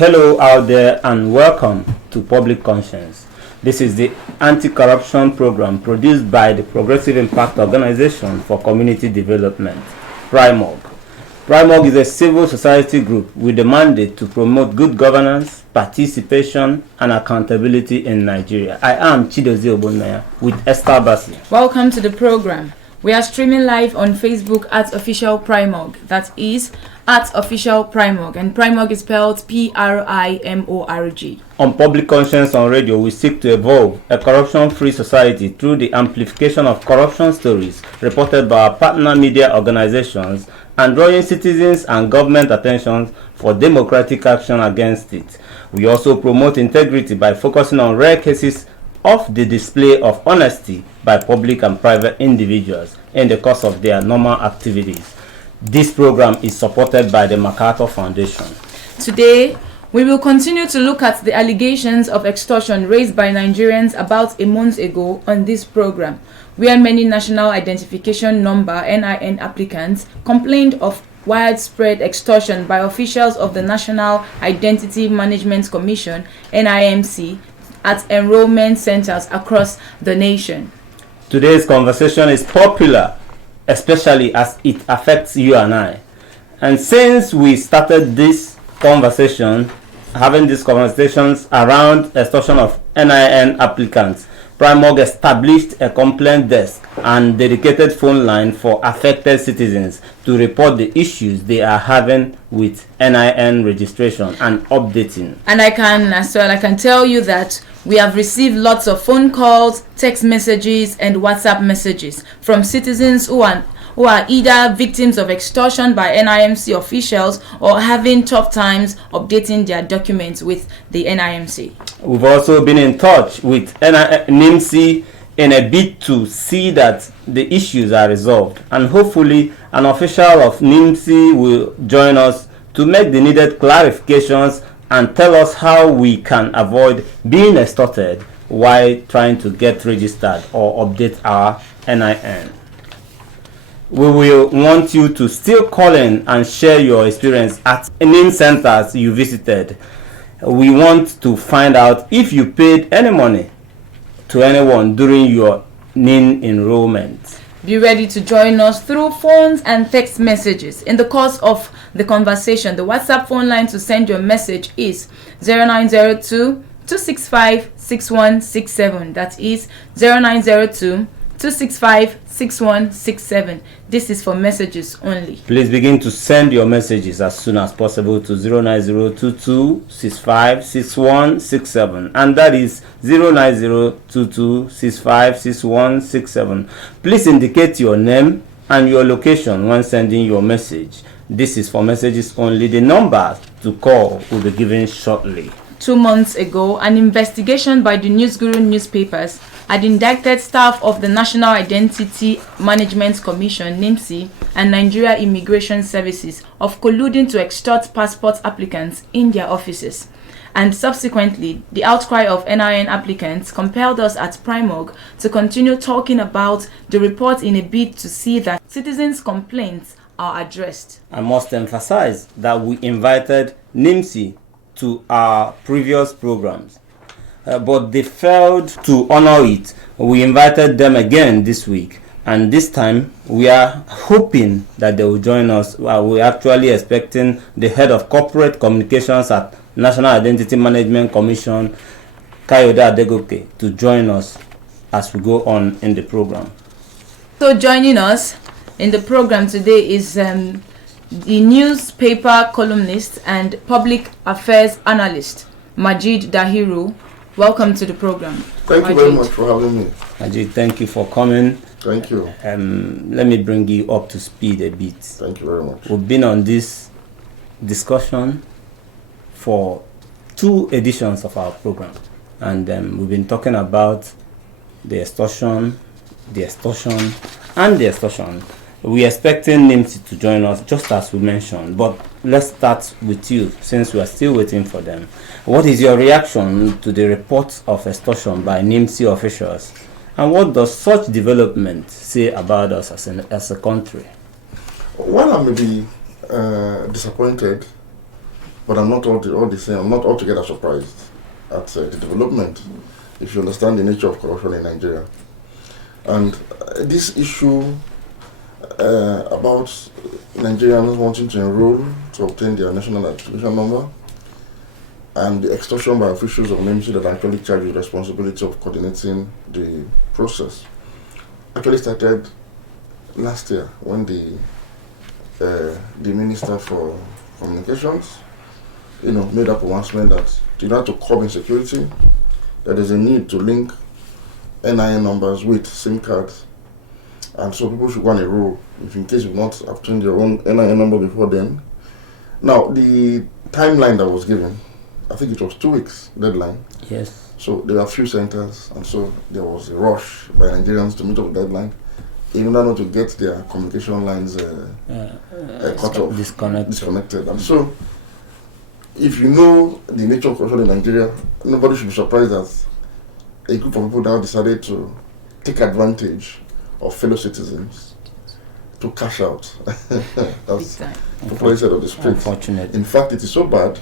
Hello out there and welcome to Public Conscience. This is the anti-corruption program produced by the Progressive Impact Organization for Community Development, PRIMOG. PRIMOG is a civil society group with the mandate to promote good governance, participation, and accountability in Nigeria. I am Chidozie Ogbonnaya with Esther Bassi. Welcome to the program. We are streaming live on Facebook at Official PRIMOG. That is at Official PRIMOG, and PRIMOG is spelled PRIMORG. On Public Conscience on Radio, we seek to evolve a corruption-free society through the amplification of corruption stories reported by our partner media organizations and drawing citizens and government attention for democratic action against it. We also promote integrity by focusing on rare cases of the display of honesty by public and private individuals in the course of their normal activities. This program is supported by the MacArthur Foundation. Today, we will continue to look at the allegations of extortion raised by Nigerians about a month ago on this program, where many National Identification Number (NIN) applicants complained of widespread extortion by officials of the National Identity Management Commission (NIMC) at enrollment centers across the nation. Today's conversation is popular, especially as it affects you and I. And since we started this conversation, having these conversations around extortion of NIN applicants, PRIMOG established a complaint desk and dedicated phone line for affected citizens to report the issues they are having with NIN registration and updating. And I can tell you that we have received lots of phone calls, text messages, and WhatsApp messages from citizens who are either victims of extortion by NIMC officials or having tough times updating their documents with the NIMC. We've also been in touch with NIMC in a bid to see that the issues are resolved, and hopefully an official of NIMC will join us to make the needed clarifications and tell us how we can avoid being extorted while trying to get registered or update our NIN. We will want you to still call in and share your experience at NIN centers you visited. We want to find out if you paid any money to anyone during your NIN enrollment. Be ready to join us through phones and text messages. In the course of the conversation, the WhatsApp phone line to send your message is 0902 265 6167. That is 0902 265 6167. This is for messages only. Please begin to send your messages as soon as possible to 09022656167, and that is 09022656167. Please indicate your name and your location when sending your message. This is for messages only. The number to call will be given shortly. 2 months ago, an investigation by the News Guru newspapers had indicted staff of the National Identity Management Commission (NIMC) and Nigeria Immigration Services of colluding to extort passport applicants in their offices. And subsequently, the outcry of NIN applicants compelled us at PRIMOG to continue talking about the report in a bid to see that citizens' complaints are addressed. I must emphasize that we invited NIMC to our previous programs, but they failed to honor it. We invited them again this week, and this time we are hoping that they will join us. We're actually expecting the head of corporate communications at National Identity Management Commission, Kayode Adegoke, to join us as we go on in the program. So joining us in the program today is the newspaper columnist and public affairs analyst, Majid Dahiru. Welcome to the program. Thank you very much for having me. Majid, thank you for coming. Thank you. Let me bring you up to speed a bit. Thank you very much. We've been on this discussion for 2 editions of our program, and we've been talking about the extortion. We're expecting NIMC to join us, just as we mentioned, but let's start with you, since we are still waiting for them. What is your reaction to the reports of extortion by NIMC officials, and what does such development say about us as a country? Well, I may be disappointed but I'm not all the same. I'm not altogether surprised at the development, if you understand the nature of corruption in Nigeria. And this issue about Nigerians wanting to enroll to obtain their national identification number, and the extortion by officials of NIMC that actually charge with responsibility of coordinating the process, actually started last year when the Minister for Communications, made up announcement that in order to curb insecurity, that there's a need to link NIN numbers with SIM cards, and so people should go on a roll if in case you've not obtained your own NIN number before then. Now, the timeline that was given, I think it was 2 weeks deadline. Yes. So there were a few centers, and so there was a rush by Nigerians to meet up with the deadline in order not to get their communication lines cut off, disconnected. And so, if you know the nature of corruption in Nigeria, nobody should be surprised that a group of people now decided to take advantage of fellow citizens to cash out. That's the popular side of the street. Unfortunate. In fact, it is so bad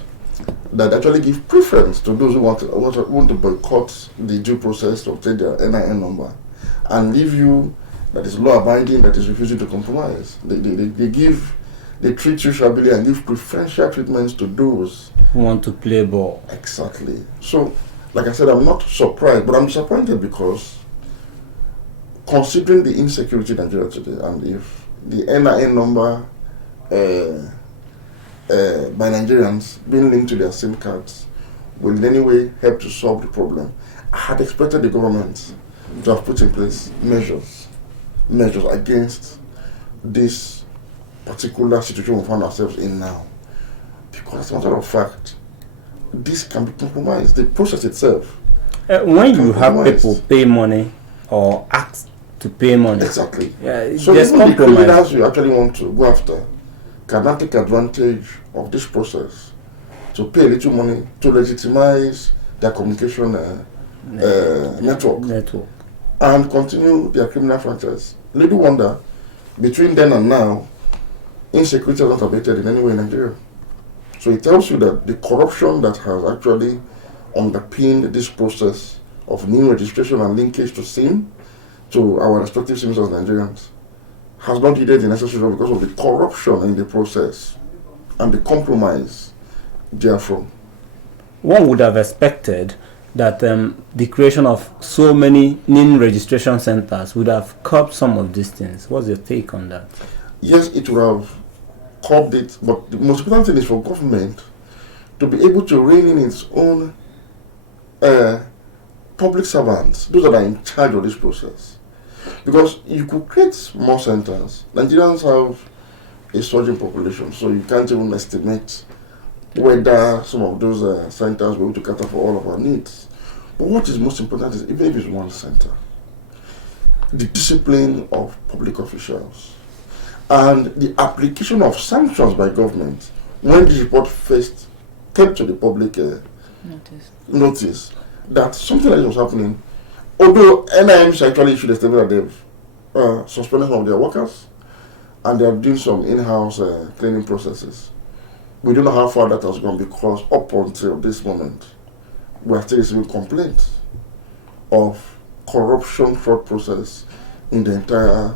that they actually give preference to those who want to boycott the due process to obtain their NIN number and leave you that is law-abiding, that is refusing to compromise. They treat you shabbily and give preferential treatments to those who want to play ball. Exactly. So, like I said, I'm not surprised, but I'm disappointed because considering the insecurity in Nigeria today, and if the NIN number by Nigerians being linked to their SIM cards will in any way help to solve the problem, I had expected the government to have put in place measures against this particular situation we find ourselves in now. Because as a matter of fact, this can be compromised. The process itself. When you have people pay money or ask to pay money. Exactly. So there's even the criminals you actually want to go after cannot take advantage of this process to pay a little money to legitimize their communication network and continue their criminal franchise. Little wonder, between then and now, insecurity has not abated in any way in Nigeria. So it tells you that the corruption that has actually underpinned this process of new registration and linkage to SIM, to our respective SIMs as Nigerians, has not yielded the necessary result because of the corruption in the process and the compromise therefrom. One would have expected that the creation of so many NIN registration centers would have curbed some of these things. What's your take on that? Yes, it would have curbed it, but the most important thing is for government to be able to rein in its own public servants, those that are in charge of this process. Because you could create more centers. Nigerians have a surging population, so you can't even estimate whether some of those centers will be able to cater for all of our needs. But what is most important is, even if it's one center, the discipline of public officials and the application of sanctions by government when this report first came to the public notice that something like this was happening. Although NIMC actually issued a statement that they've suspended some of their workers and they are doing some in-house cleaning processes. We don't know how far that has gone because up until this moment, we are still receiving complaints of corruption fraud process in the entire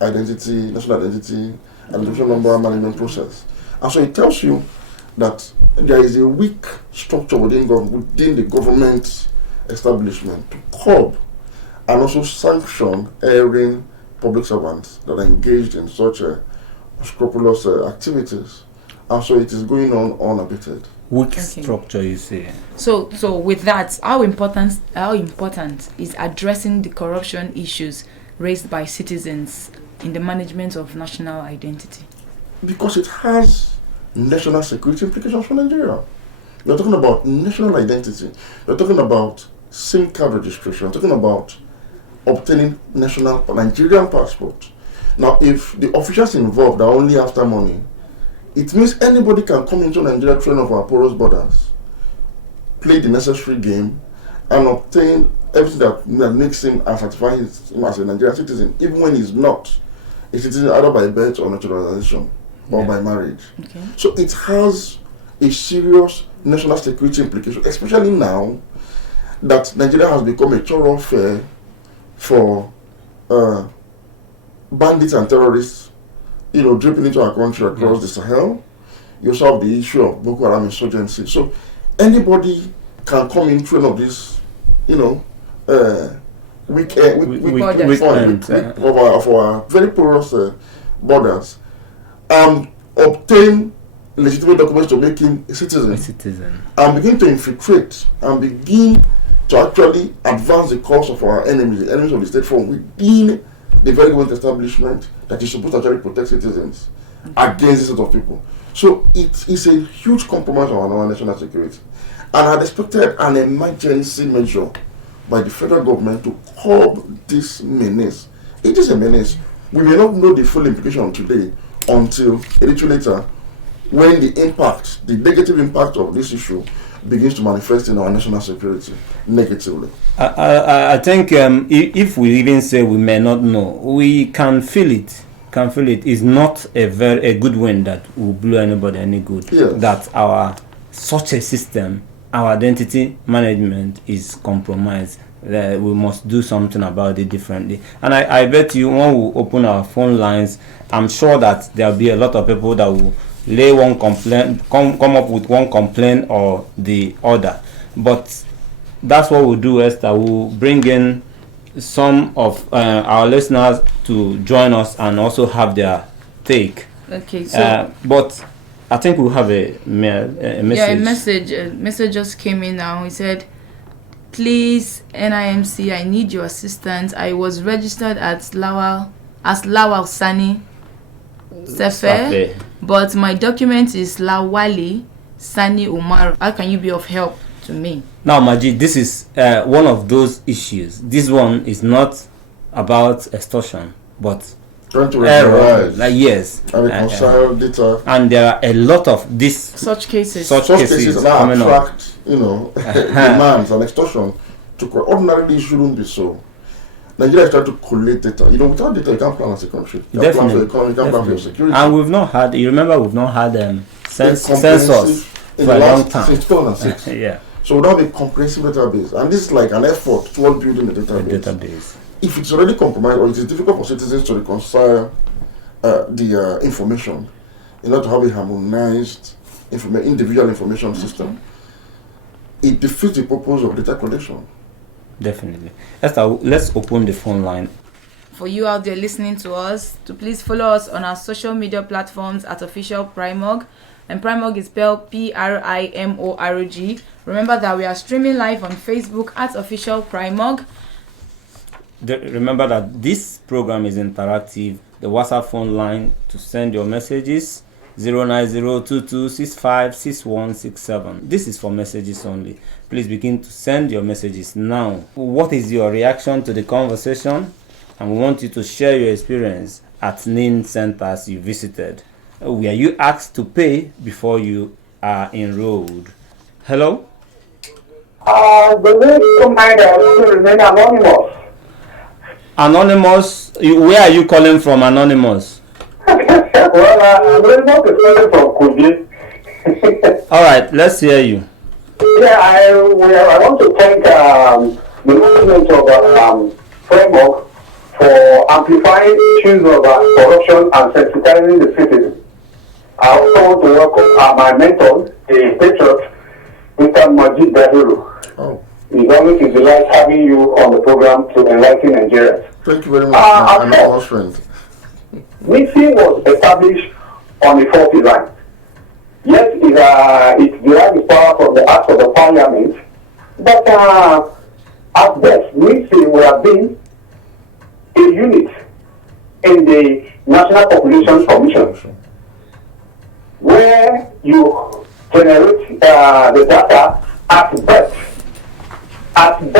national identity, identification number management process. And so it tells you that there is a weak structure within the government establishment to curb and also sanction erring public servants that are engaged in such scrupulous activities. And so it is going on unabated. Weak structure, you say. So with that, how important is addressing the corruption issues raised by citizens in the management of national identity? Because it has national security implications for Nigeria. We're talking about national identity. We're talking about SIM card registration. We're talking about obtaining national Nigerian passport. Now, if the officials involved are only after money, it means anybody can come into Nigeria through one of our porous borders, play the necessary game, and obtain everything that makes him and certify him as a Nigerian citizen, even when he's not a citizen either by birth or naturalization or by marriage. Okay. So it has a serious national security implication, especially now that Nigeria has become a thoroughfare for bandits and terrorists, dripping into our country across the Sahel. You also have the issue of Boko Haram insurgency. So anybody can come in through one of these, weak of our very porous borders, and obtain legitimate documents to make him a citizen. And begin to infiltrate and begin to actually advance the cause of our enemies, the enemies of the state, from within the very government establishment that is supposed to actually protect citizens against this set of people. So it is a huge compromise on our national security. And I had expected an emergency measure by the federal government to curb this menace. It is a menace. We may not know the full implication today until a little later, when the negative impact of this issue begins to manifest in our national security negatively. I think if we even say we may not know, we can feel it. It's not a good wind that will blow anybody any good. Yes. That such a system, our identity management is compromised. We must do something about it differently. And I bet you, when we open our phone lines, I'm sure that there will be a lot of people that will lay one complaint, come up with one complaint or the other. But that's what we'll do, Esther. We'll bring in some of our listeners to join us and also have their take. Okay. So but I think we'll have a message. Yeah, a message just came in now. He said, "Please, NIMC, I need your assistance. I was registered as Lawal Sani Sefe, but my document is Lawali Sani Umar. How can you be of help to me?" Now, Majid, this is one of those issues. This one is not about extortion, but trying to regularize. Yes. And reconcile data. And there are a lot of such cases now attract, demands and extortion to ordinarily shouldn't be so. Nigeria is trying to collect data. Without data, you can't plan as a country. You can't plan for your economy, you can't plan for your security. And we've not had, we've not had census for a long time. Since 2006. Yeah. So we have a comprehensive database. And this is like an effort toward building a database. If it's already compromised or it is difficult for citizens to reconcile the information in order to have a harmonized individual information system, it defeats the purpose of data collection. Definitely. Esther, let's open the phone line. For you out there listening to us, to please follow us on our social media platforms at Official Primorg. And Primorg is spelled PRIMORG. Remember that we are streaming live on Facebook at Official Primorg. Remember that this program is interactive. The WhatsApp phone line to send your messages 09022656167. This is for messages only. Please begin to send your messages now. What is your reaction to the conversation? And we want you to share your experience at NIN centers you visited. Were you asked to pay before you are enrolled? Hello? The way commander will remain anonymous. Anonymous? Where are you calling from, Anonymous? Well, I'm not calling from Kogi. All right, let's hear you. Yeah, I want to thank the management of Framework for amplifying issues of corruption and sensitizing the citizens. I also want to welcome my mentor, the patriot, Mr. Majid Dahiru. Oh. It's always a delight having you on the program to enlighten Nigerians. Thank you very much, my close friend. NIN was established on the faulty line. Yes, it derives its power from the Act of the Parliament, but at best, NIN will have been a unit in the National Population Commission, where you generate the data at birth of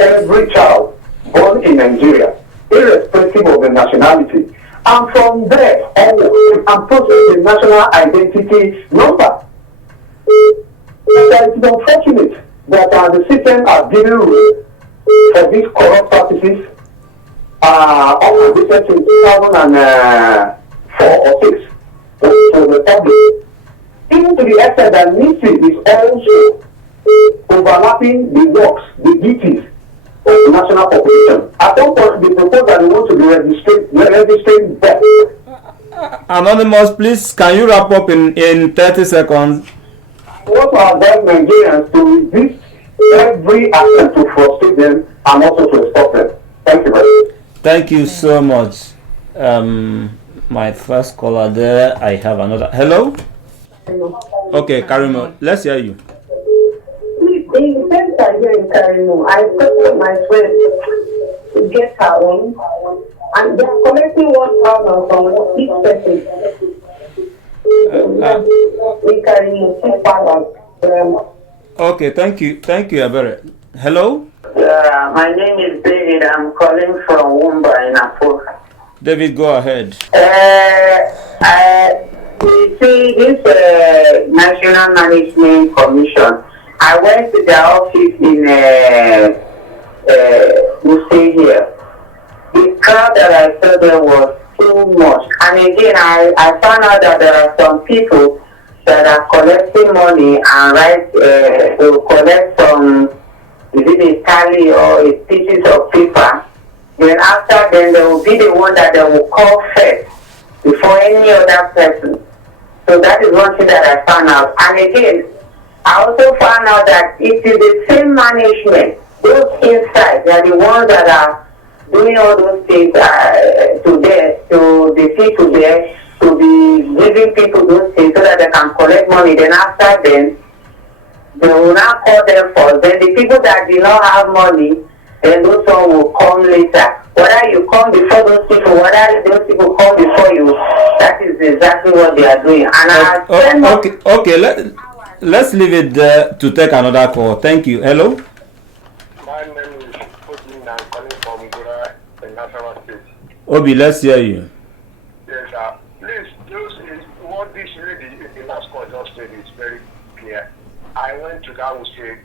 every child born in Nigeria, irrespective of the nationality. And from there onward, you can process the national identity number. It is unfortunate that the system has given room for these corrupt practices operated in 2004 or 6 for the public. Even even to the extent that NIN is also overlapping the works, the duties of the national population. At some point, they propose that they want to be registering debt. Anonymous, please, can you wrap up in 30 seconds? I want to advise Nigerians to resist every attempt to frustrate them and also to stop them. Thank you very much. Thank you so much. My first caller there, I have another. Hello? Okay, Karimo, let's hear you. In the sense that here in Karimo, I spoke my friend to get her own, and they are collecting 1,000 from each person. In Karimo, 6,000. Okay, thank you, Abere. Hello? My name is David. I'm calling from Wumba in Apo. David, go ahead. You see, this National Management Commission, I went to their office in Muse here. The crowd that I saw there was too much. And again, I found out that there are some people that are collecting money and will collect some, is it a tally or a pieces of paper. Then after then, they will be the one that they will call first before any other person. So that is one thing that I found out. And again, I also found out that it is the same management. Those inside, they are the ones that are doing all those things to the people there, to be giving people those things so that they can collect money. Then after then, they will not call them first. Then the people that do not have money, then those one will come later. Whether you come before those people, whether those people come before you, that is exactly what they are doing. And let's leave it there to take another call. Thank you. Hello? My name is Obi, and I'm calling from Gura in Nasarawa State. Obi, let's hear you. Yes, sir. Please, what this lady in the last call just said is very clear. I went to that state.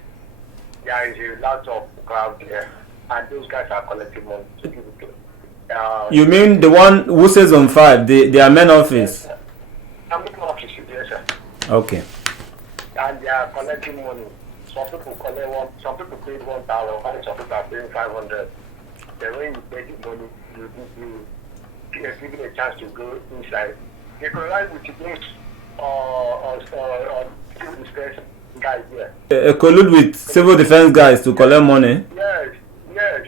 There is a lot of crowd there, and those guys are collecting money to give it to. You mean the one who says on 5, their main office? I'm main office, yes, sir. Okay. And they are collecting money. Some people some people paid 1,000, some people are paying 500. Then when you pay the money, you are given a chance to go inside. They collide with those civil defense guys here. Collude with civil defense guys to collect money? Yes.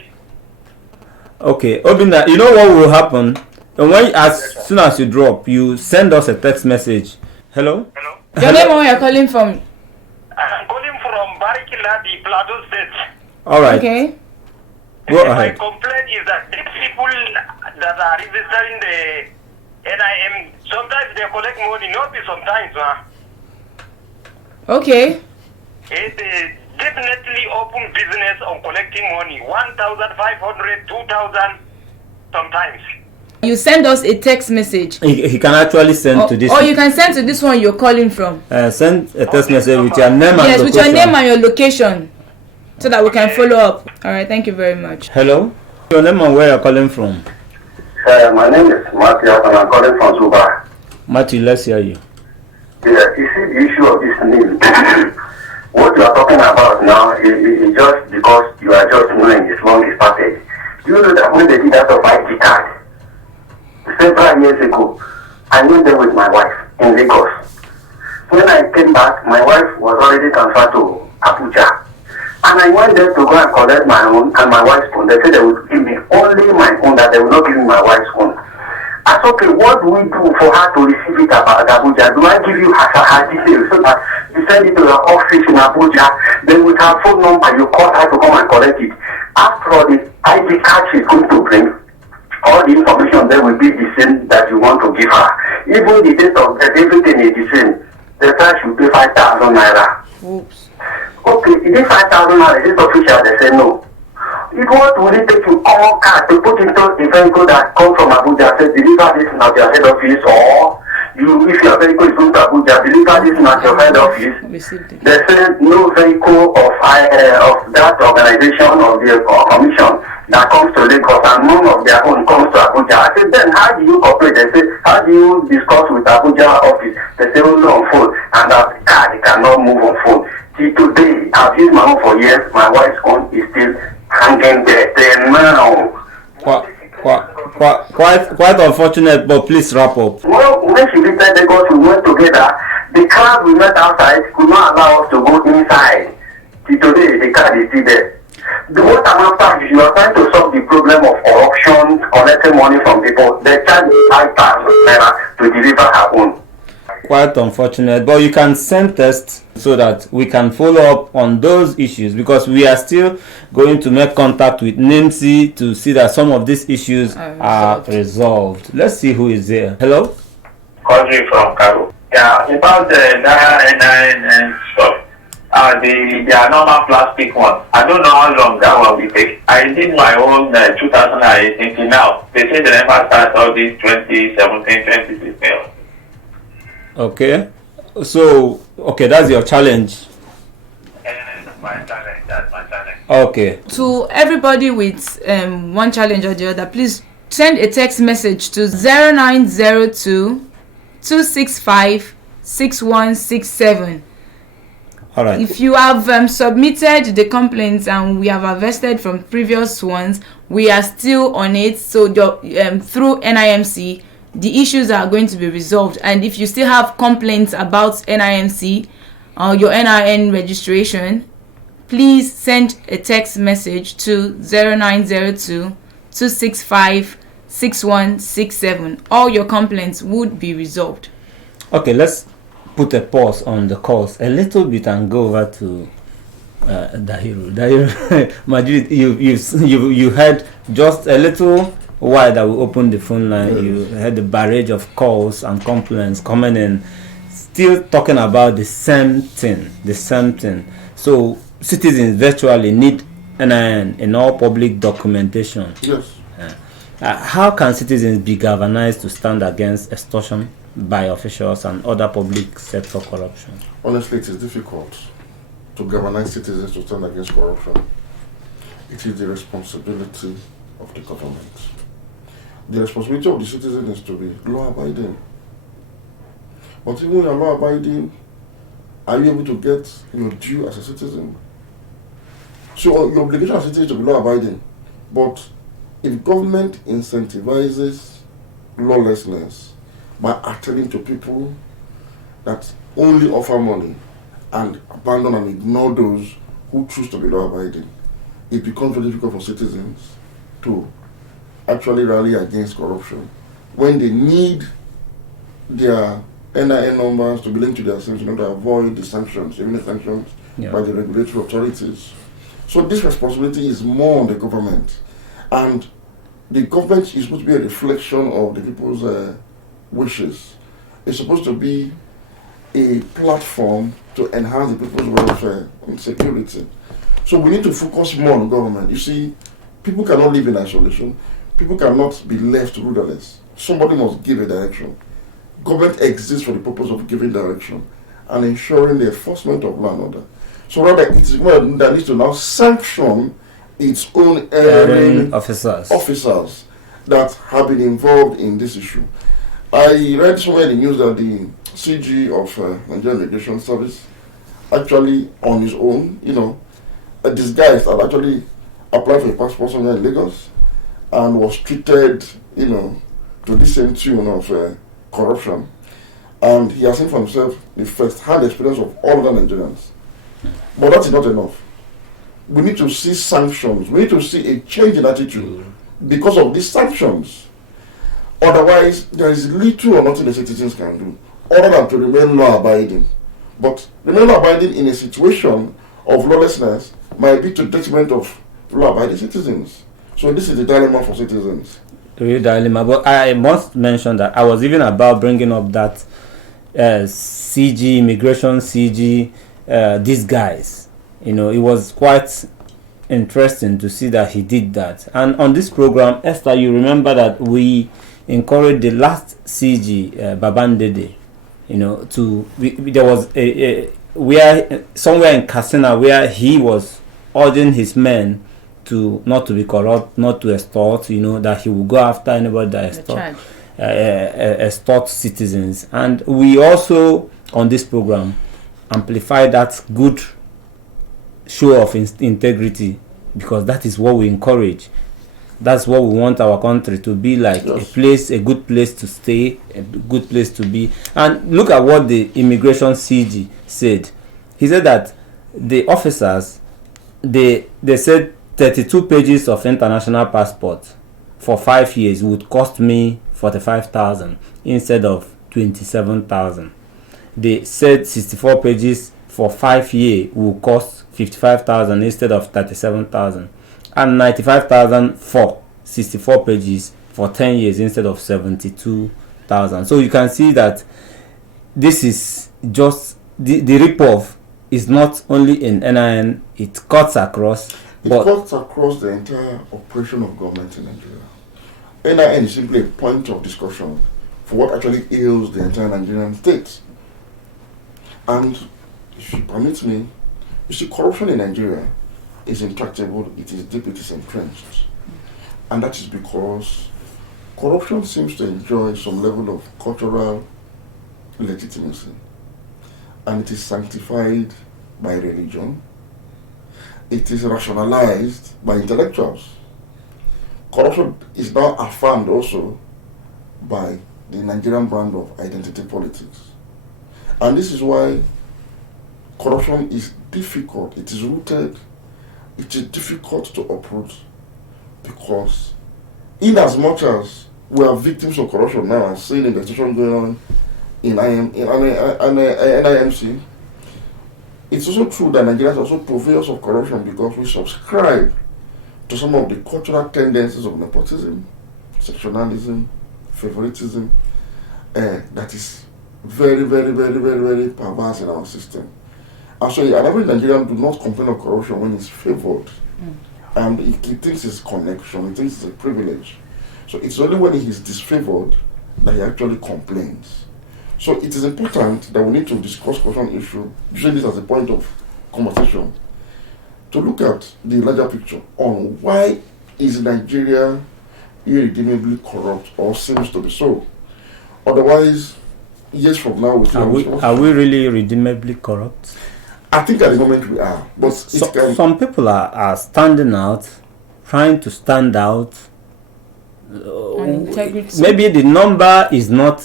Okay, Obinna, you know what will happen? And as soon as you drop, you send us a text message. Hello? Your name and where you're calling from? I'm calling from Barikila, the Plateau State. All right. Okay. Go ahead. My complaint is that these people that are registering the NIN, sometimes they collect money, not sometimes. Okay. It's definitely open business on collecting money, 1,500, 2,000 sometimes. You send us a text message. He can actually send to this. Or you can send to this one you're calling from. Send a text message with your name and location. Yes, with your name and your location, so that we can follow up. All right, thank you very much. Hello? Your name and where you're calling from? My name is MacArthur, and I'm calling from Zuba. Matthew, let's hear you. Yeah, you see the issue of this NIN. What you are talking about now is just because you are just knowing this long is started. Do you know that when they did that of ID card several years ago, I went there with my wife in Lagos. When I came back, my wife was already transferred to Abuja. And I went there to go and collect my own and my wife's phone. They said they would give me only my own, that they will not give me my wife's phone. I said, okay, what do we do for her to receive it at Abuja? Do I give you her details so that you send it to your office in Abuja, then with her phone number, you call her to come and collect it? After all, the ID card she's going to bring, all the information there will be the same that you want to give her. Even the date of death, everything is the same. The price should be 5,000 naira. Oops. Okay, is it 5,000 naira? Is it official? They say no. What will it take to call card to put into the vehicle that comes from Abuja, say deliver this at your head office, or if your vehicle is going to Abuja, deliver this at your head office? They say no vehicle of that organization of the commission that comes to Lagos, and none of their own comes to Abuja. I said, then how do you cooperate? They say, how do have you discussed with Abuja office? They say only on phone, and that card cannot move on phone. Till today, I've used my own for years. My wife's own is still hanging there. Then now. Quite unfortunate, but please wrap up. Well, when she visited Lagos, we went together. The card we met outside could not allow us to go inside. Till today, the card is still there. What I'm after is you are trying to solve the problem of corruption, collecting money from people. They charge 5,000 naira to deliver her own. Quite unfortunate, but you can send tests so that we can follow up on those issues, because we are still going to make contact with NIMC to see that some of these issues are resolved. Let's see who is there. Hello? Country from Karo. Yeah, about the NIN stuff. The normal plastic one. I don't know how long that one will take. I did my own 2018 till now. They say they never start all this 2017, 2016. Okay. So, that's your challenge. That's my challenge. Okay. To everybody with one challenge or the other, please send a text message to 0902 265 6167. All right. If you have submitted the complaints and we have harvested from previous ones, we are still on it. So through NIMC, the issues are going to be resolved. And if you still have complaints about NIMC or your NIN registration, please send a text message to 0902 265 6167. All your complaints would be resolved. Okay, let's put a pause on the calls a little bit and go over to Dahiru. Majid, you heard just a while that we opened the phone line. You had the barrage of calls and complaints coming in, still talking about the same thing. So citizens virtually need NIN in all public documentation. Yes. How can citizens be galvanized to stand against extortion by officials and other public sector corruption? Honestly, it is difficult to galvanize citizens to stand against corruption. It is the responsibility of the government. The responsibility of the citizen is to be law-abiding. But even when you are law-abiding, are you able to get your due as a citizen? So your obligation as a citizen is to be law-abiding. But if government incentivizes lawlessness by attending to people that only offer money and abandon and ignore those who choose to be law-abiding, it becomes very difficult for citizens to actually rally against corruption when they need their NIN numbers to be linked to their sanctions in order to avoid the sanctions, even the sanctions by the regulatory authorities. So this responsibility is more on the government, and the government is supposed to be a reflection of the people's wishes. It's supposed to be a platform to enhance the people's welfare and security. So we need to focus more on government. You see, people cannot live in isolation. People cannot be left rudderless. Somebody must give a direction. Government exists for the purpose of giving direction and ensuring the enforcement of law and order. So rather, it's government that needs to now sanction its own erring officers that have been involved in this issue. I read somewhere in the news that the CG of Nigerian Immigration Service actually on his own, this guy had actually applied for a passport somewhere in Lagos and was treated, to the same tune of corruption. And he has seen for himself the first-hand experience of all other Nigerians. But that is not enough. We need to see sanctions. We need to see a change in attitude because of these sanctions. Otherwise, there is little or nothing the citizens can do other than to remain law-abiding. But remain law-abiding in a situation of lawlessness might be to the detriment of law-abiding citizens. So this is the dilemma for citizens. The real dilemma. But I must mention that I was even about bringing up that CG, immigration CG, these guys. It was quite interesting to see that he did that. And on this program, Esther, you remember that we encouraged the last CG, Babandede, there was where somewhere in Katsina where he was urging his men to not to be corrupt, not to extort, that he will go after anybody that extort. extort citizens. And we also, on this program, amplify that good show of integrity, because that is what we encourage. That's what we want our country to be like. Yes. A good place to stay, a good place to be. And look at what the immigration CG said. He said that the officers, they said 32 pages of international passport for 5 years would cost me 45,000 instead of 27,000. They said 64 pages for 5 years will cost 55,000 instead of 37,000. And 95,000 for 64 pages for 10 years instead of 72,000. So you can see that this is just the rip-off is not only in NIN, it cuts across. It cuts across the entire operation of government in Nigeria. NIN is simply a point of discussion for what actually ails the entire Nigerian state. And if you permit me, you see, corruption in Nigeria is intractable, it is deep, it is entrenched. And that is because corruption seems to enjoy some level of cultural legitimacy. And it is sanctified by religion. It is rationalized by intellectuals. Corruption is now affirmed also by the Nigerian brand of identity politics. And this is why corruption is difficult. It is rooted. It is difficult to uproot, because in as much as we are victims of corruption now and seeing the situation going on in NIMC, it's also true that Nigerians are also purveyors of corruption, because we subscribe to some of the cultural tendencies of nepotism, sectionalism, favoritism, that is very, very, very, very, very perverse in our system. And so an average Nigerian do not complain of corruption when it's favored. And he thinks it's connection, he thinks it's a privilege. So it's only when he is disfavored that he actually complains. So it is important that we need to discuss corruption issue, using this as a point of conversation, to look at the larger picture on why is Nigeria irredeemably corrupt, or seems to be so. Otherwise, years from now, are we really irredeemably corrupt? I think at the moment we are, but some people are standing out, trying to stand out. Maybe the number is not,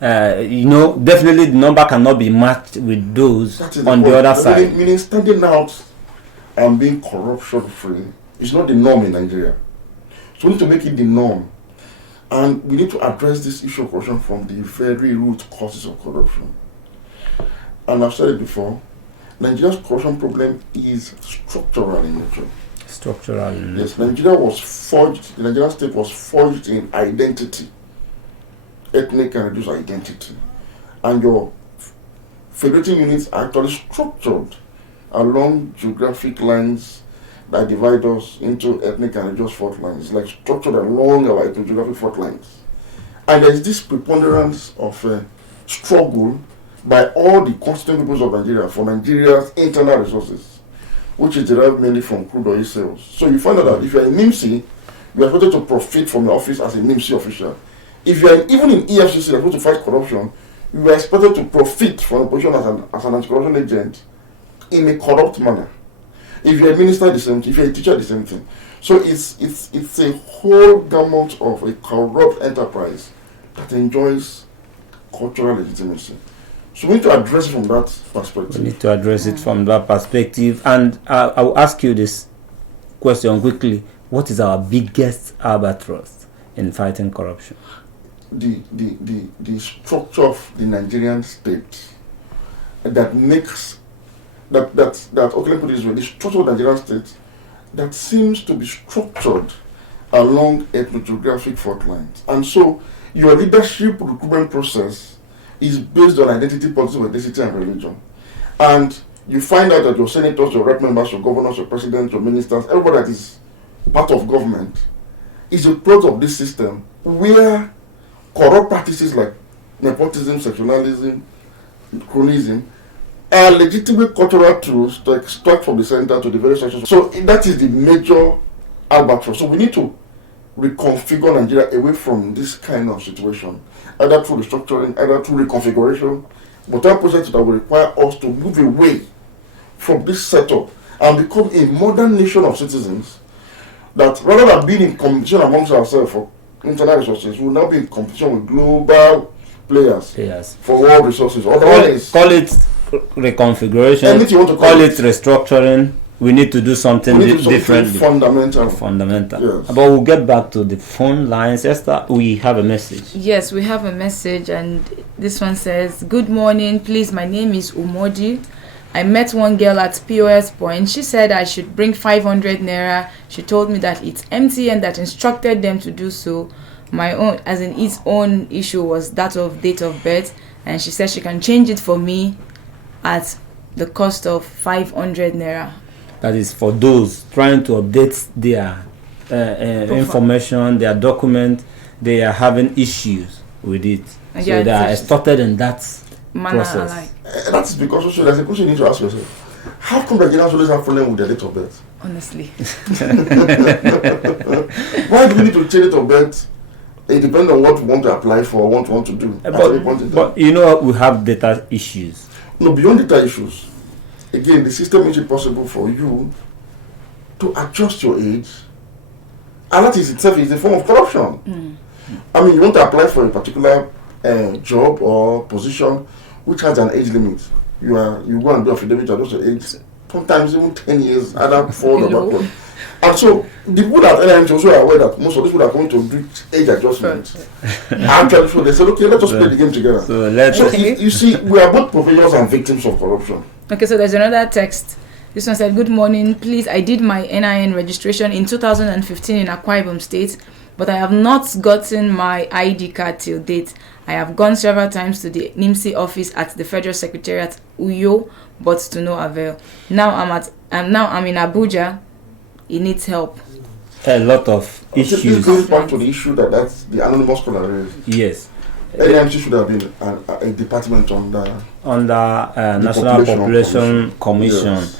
definitely the number cannot be matched with those on the other side. Meaning standing out and being corruption-free is not the norm in Nigeria. So we need to make it the norm. And we need to address this issue of corruption from the very root causes of corruption. And I've said it before, Nigeria's corruption problem is structural in nature. Structural. Yes, the Nigerian state was forged in identity, ethnic and religious identity. And your federating units are actually structured along geographic lines that divide us into ethnic and religious fault lines. It's like structured along our ethno-geographic fault lines. And there is this preponderance of struggle by all the constituent peoples of Nigeria for Nigeria's internal resources, which is derived mainly from crude oil sales. So you find out that if you are in NIMC, you are supposed to profit from your office as a NIMC official. If you are even in EFCC, you are supposed to fight corruption, you are expected to profit from your position as an anti-corruption agent in a corrupt manner. If you are a minister, the same thing. If you are a teacher, the same thing. So it's a whole gamut of a corrupt enterprise that enjoys cultural legitimacy. So we need to address it from that perspective. We need to address it from that perspective. And I will ask you this question quickly. What is our biggest albatross in fighting corruption? The structure of the Nigerian state that makes okay, let me put it this way, the structure of the Nigerian state that seems to be structured along ethno-geographic fault lines. And so your leadership recruitment process is based on identity, politics, ethnicity, and religion. And you find out that your senators, your rep members, your governors, your presidents, your ministers, everybody that is part of government is a product of this system where corrupt practices like nepotism, sectionalism, cronyism are legitimate cultural tools to extract from the center to the various sections. So that is the major albatross. So we need to reconfigure Nigeria away from this kind of situation, either through restructuring, either through reconfiguration, whatever process that will require us to move away from this setup and become a modern nation of citizens, that rather than being in competition amongst ourselves for internal resources, we will now be in competition with global players for world resources. Otherwise, call it reconfiguration, anything you want to call it restructuring. We need to do something different. Fundamental. Yes. But we'll get back to the phone lines. Esther, we have a message. Yes, we have a message, and this one says, "Good morning. Please, my name is Umoji. I met one girl at POS point. She said I should bring 500 naira. She told me that it's MTN that instructed them to do so. My own, as in its own issue was that of date of birth, and she said she can change it for me at the cost of 500 naira. That is for those trying to update their information, their document. They are having issues with it, so they are extorted in that process. That is because also there's a question you need to ask yourself: how come the Nigerians always have problem with their date of birth? Honestly, why do we need to change date of birth? It depends on what we want to apply for, what we want to do. But you know, we have data issues. No, beyond data issues. Again, the system makes it possible for you to adjust your age, and that is itself is a form of corruption. I mean, you want to apply for a particular job or position which has an age limit. You go and do affidavit at your age, sometimes even 10 years, either forward or backward. And so the people at NIN also are aware that most of these people are going to do age adjustment. Actually, so they said, okay, let's just play the game together. So you see, we are both professionals and victims of corruption. Okay, so there's another text. This one said, "Good morning. Please, I did my NIN registration in 2015 in Akwa Ibom State, but I have not gotten my ID card till date. I have gone several times to the NIMC office at the Federal Secretariat, Uyo, but to no avail. Now I'm in Abuja. It needs help." A lot of issues. This goes back to the issue that's the anonymous caller raised. Yes. NIMC should have been a department under National Population Commission. Yes.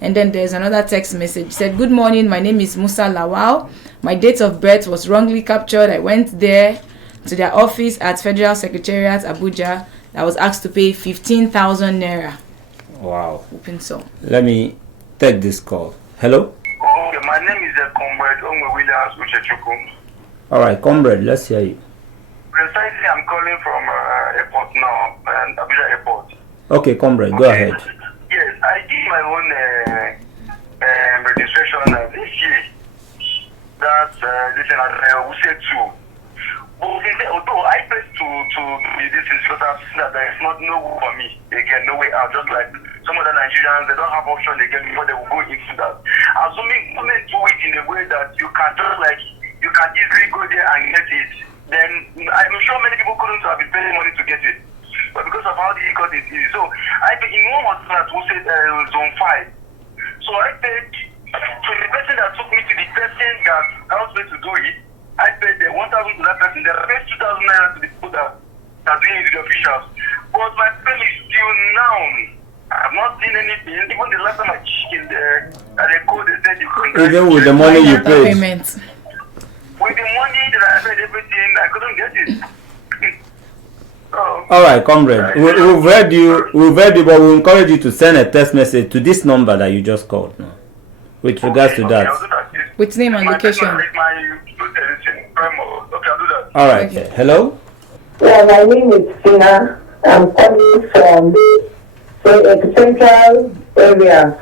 And then there's another text message. It said, "Good morning. My name is Musa Lawal. My date of birth was wrongly captured. I went there to their office at Federal Secretariat, Abuja. I was asked to pay 15,000 naira. Wow. Open so. Let me take this call. Hello? Okay, my name is Comrade Onwe Williams Uchechukum. All right, comrade, let's hear you. Precisely, I'm calling from airport now, Abuja Airport. Okay, comrade, go ahead. Yes, I did my own registration this year. That's listen, we said 2. But although I paid to be this is because I've seen that there is no way for me again, no way out. Just like some other Nigerians, they don't have option again before they will go into that. Assuming government do it in a way that you can just like you can easily go there and get it, then I'm sure many people couldn't have been paying money to get it. But because of how difficult it is, so I paid in one was that who said zone 5. So I paid to the person that took me to the person that I was supposed to do it. I paid 1,000 to that person. The rest 2,000 naira to the people that are doing it with the officials. But my payment is still now. I have not seen anything. Even the last time I checked in there, and they called, they said you couldn't. Even with the money you paid. With the money that I paid everything, I couldn't get it. All right, comrade. We've read you, but we encourage you to send a text message to this number that you just called now, with regards to that. With name and location. Okay, I'll do that. All right. Okay. Hello? Yeah, my name is Tina. I'm calling from the central area,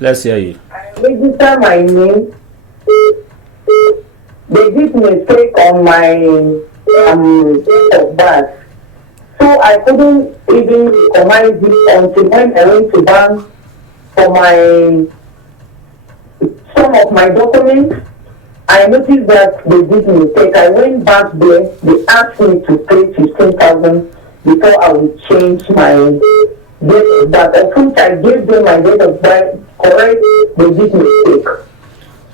Let's hear you. I register my name. They did mistake on my of birth. So I couldn't even recognize it until when I went to bank for some of my documents. I noticed that they did mistake. I went back there. They asked me to pay 15,000 before I would change my date of birth. Of which I gave them my date of birth correct. They did mistake.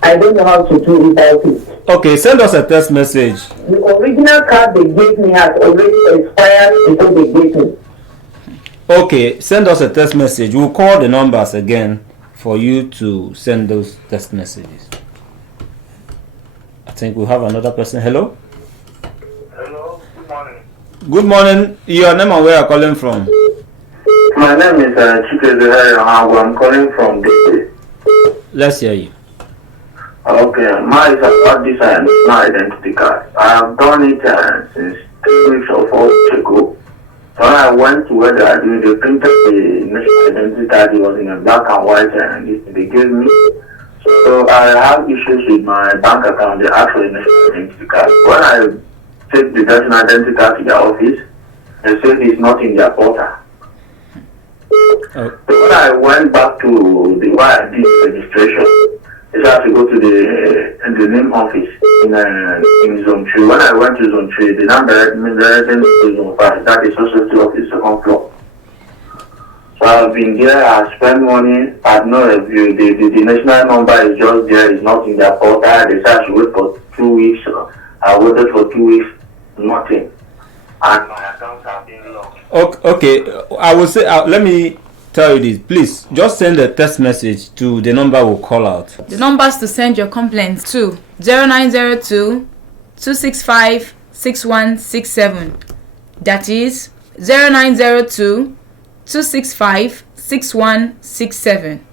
I don't know how to do without it. Okay, send us a text message. The original card they gave me has already expired before they gave me. Okay, send us a text message. We'll call the numbers again for you to send those text messages. think we have another person. Hello? Hello, good morning. Good morning. Your name and where you're calling from? My name is Chike Zahari. I'm calling from DC. Let's hear you. Okay, mine is about this national identity card. I have done it since 3 weeks or 4 weeks ago. So when I went to where they are doing, they printed the national identity card. It was in a black and white, and they gave me. So I have issues with my bank account. They asked for the national identity card. When I take the national identity card to their office, they said it's not in their portal. So when I went back to the where I did registration, I had to go to the NIN office in Zone 3. When I went to Zone 3, the number directed me to Zone 5. That is also still office, second floor. So I've been there, I spent money, I had no review. The national number is just there, it's not in their portal. They said I should wait for 2 weeks. I waited for 2 weeks, nothing. And my accounts have been locked. Okay, I will say, let me tell you this. Please, just send a text message to the number we'll call out. The numbers to send your complaints to 0902 265 6167. That is 0902 265 6167.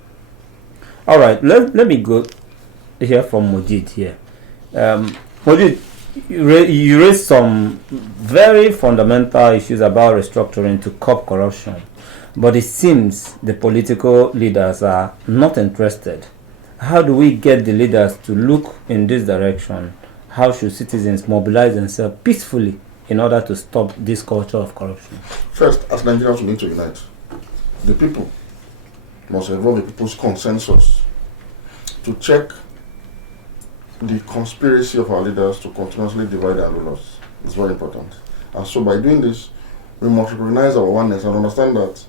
All right, let me go hear from Mojid here. Mojid, you raised some very fundamental issues about restructuring to curb corruption, but it seems the political leaders are not interested. How do we get the leaders to look in this direction? How should citizens mobilize themselves peacefully in order to stop this culture of corruption? First, as Nigerians, we need to unite. The people must involve the people's consensus to check the conspiracy of our leaders to continuously divide and rule us. It's very important. And so by doing this, we must recognize our oneness and understand that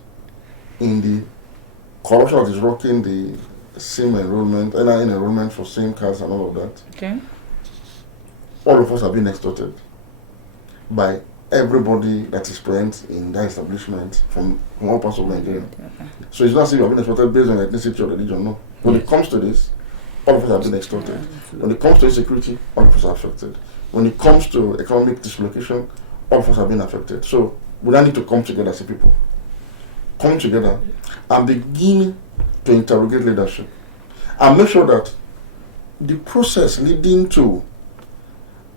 in the corruption that is rocking the SIM enrollment, NIN enrollment for SIM cards and all of that, Okay. all of us are being extorted by everybody that is present in that establishment from all parts of Nigeria. Okay. So it's not saying you are being extorted based on ethnicity or religion, no. When it comes to this, all of us have been extorted. When it comes to insecurity, all of us are affected. When it comes to economic dislocation, all of us have been affected. So we now need to come together as a people. Come together and begin to interrogate leadership. And make sure that the process leading to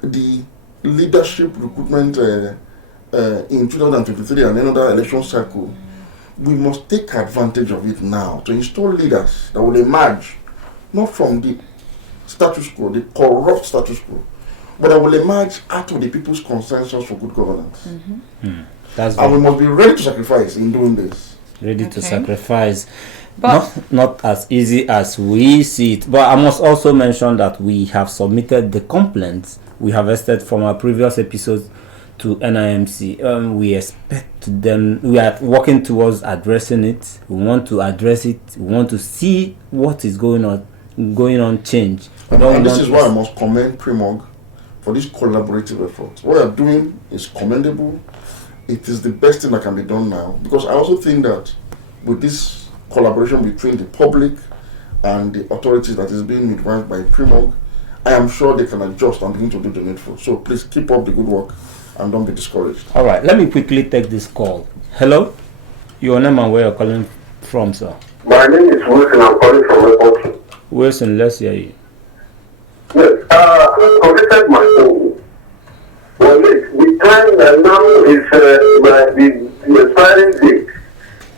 the leadership recruitment in 2023 and another election cycle, we must take advantage of it now to install leaders that will emerge not from the status quo, the corrupt status quo, but that will emerge out of the people's consensus for good governance. That's And we must be ready to sacrifice in doing this. ready to Okay. sacrifice. But Not as easy as we see it. But I must also mention that we have submitted the complaints we harvested from our previous episodes to NIMC. We expect them. We are working towards addressing it. We want to address it. We want to see what is going on change. We don't And this want is why I must commend Primog for this collaborative effort. What they are doing is commendable. It is the best thing that can be done now, because I also think that with this collaboration between the public and the authorities that is being advanced by Primog, I am sure they can adjust and begin to do the needful. So please keep up the good work and don't be discouraged. All right, let me quickly take this call. Hello, your name and where you're calling from, sir. My name is Wilson. I'm calling from Reporting. Wilson, let's hear you. Yes, I connected my phone. Well, the time now is the expiring date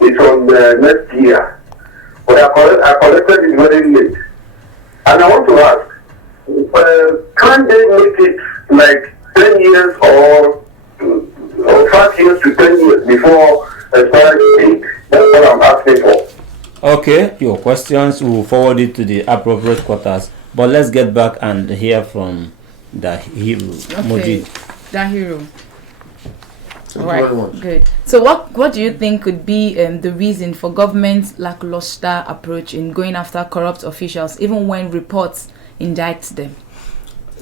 is on next year. But I collected it very late. And I want to ask, can they make it like 10 years or 5 years to 10 years before expiring date? That's what I'm asking for. Okay, your questions, we will forward it to the appropriate quarters. But let's get back and hear from the hero, okay, Mojid. Dahiru. Thank you very much. Good. So what do you think could be the reason for government's lackluster approach in going after corrupt officials, even when reports indict them?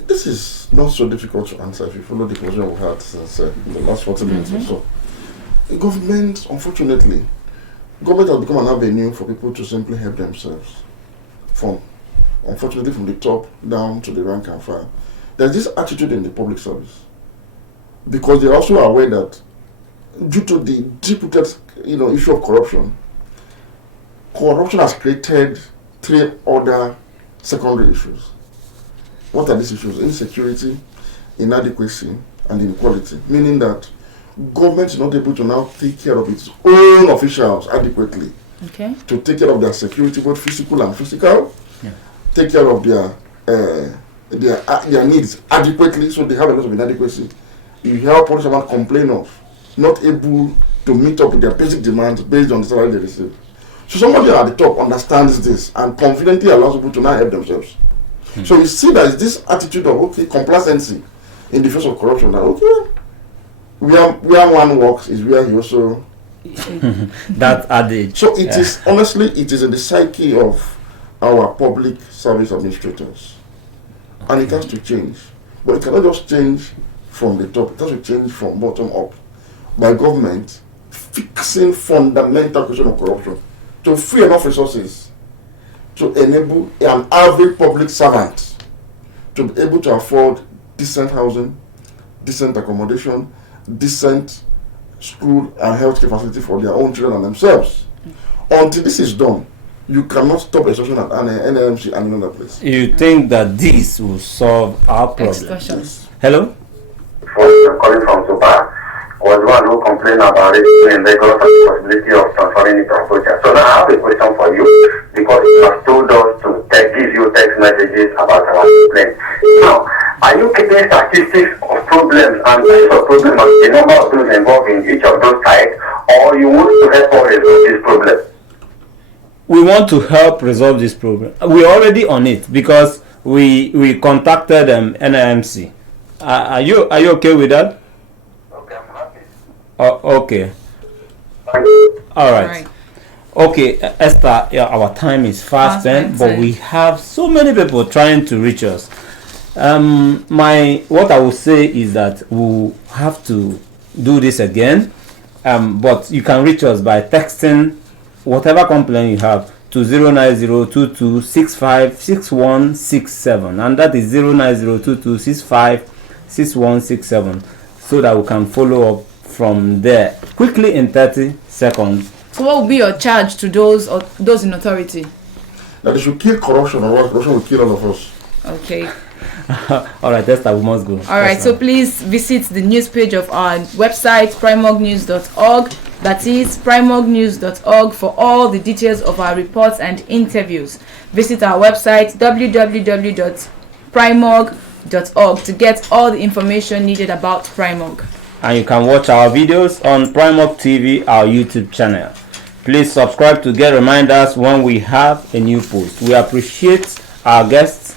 This is not so difficult to answer if you follow the position we had since the last 40 minutes or so. Government, unfortunately, government has become an avenue for people to simply help themselves. Unfortunately, from the top down to the rank and file. there's this attitude in the public service, because they're also aware that due to the deep-rooted, issue of corruption has created 3 other secondary issues. What are these issues? Insecurity, inadequacy, and inequality. Meaning that government is not able to now take care of its own officials adequately. Okay. To take care of their security, both physical and physical. Yeah. Take care of their needs adequately, so they have a lot of inadequacy. You hear police someone complain of not able to meet up with their basic demands based on the salary they receive. So somebody at the top understands this and confidently allows people to now help themselves. So you see that this attitude of complacency in the face of corruption, that where one works is where he also that adage. So it is honestly, it is in the psyche of our public service administrators, and it has to change. But it cannot just change from the top; it has to change from bottom up by government fixing fundamental question of corruption to free enough resources to enable an average public servant to be able to afford decent housing, decent accommodation, decent school and healthcare facility for their own children and themselves. Until this is done, you cannot stop extortion at NIMC and another place. You think that this will solve our problem? Yes. Hello? I'm calling from Super. Was one who complained about it in Lagos and the possibility of transferring it to Abuja. So now I have a question for you, because you have told us to give you text messages about our complaint. Now, are you keeping statistics of problems and types of problems and the number of those involved in each of those sites, or you want to help us resolve this problem? We want to help resolve this problem. We're already on it because we contacted NIMC. Are you okay with that? Okay, I'm happy. Okay. All right. Okay, Esther, our time is fast spent, but we have so many people trying to reach us. What I will say is that we'll have to do this again, but you can reach us by texting whatever complaint you have to 09022656167, and that is 09022656167, so that we can follow up from there quickly in 30 seconds. So what will be your charge to those in authority? That they should kill corruption, or corruption will kill all of us. Okay. All right, Esther, we must go. All right, so please visit the news page of our website, primognews.org. That is primognews.org for all the details of our reports and interviews. Visit our website, www.primog.org, to get all the information needed about Primog. And you can watch our videos on Primog TV, our YouTube channel. Please subscribe to get reminders when we have a new post. We appreciate our guests,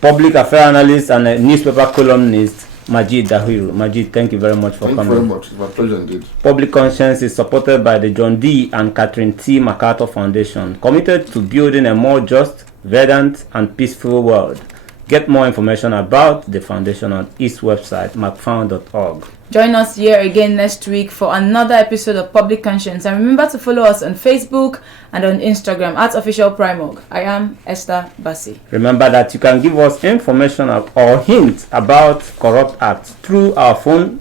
public affairs analyst and a newspaper columnist, Majid Dahiru. Majid, thank you very much for coming. Thank you very much. It's my pleasure indeed. Public Conscience is supported by the John D. and Catherine T. MacArthur Foundation, committed to building a more just, verdant, and peaceful world. Get more information about the foundation on its website, macfound.org. Join us here again next week for another episode of Public Conscience. And remember to follow us on Facebook and on Instagram at Official Primog. I am Esther Bassi. Remember that you can give us information or hints about corrupt acts through our phone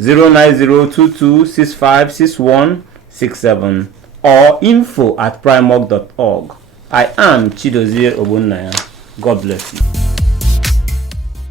09022656167 or info@primog.org. I am Chidozie Obunnaya. God bless you.